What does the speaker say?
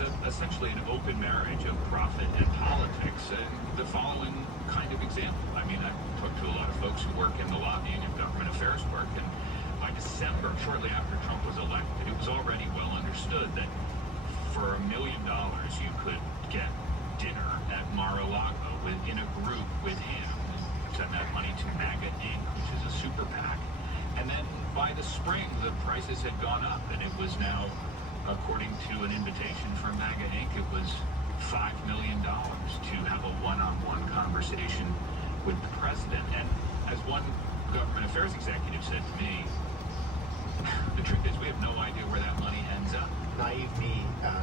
is essentially an open marriage of profit and politics. The following kind of example. I mean, I talked to a lot of folks who work in the lobbying and government affairs work, and by December, shortly after Trump was elected, it was already well understood that for $1 million you could get dinner at Mar-a-Lago in a group with him, send that money to MAGA Inc., which is a super PAC. And then by the spring, the prices had gone up, and it was now, according to an invitation from MAGA Inc., it was $5 million to have a one-on-one conversation with the president. And as one government affairs executive said to me, the truth is we have no idea where that money ends up. Naive me asked